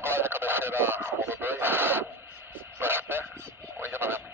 agora, cabeceira Romulo 2, baixo pé, 8 de novembro.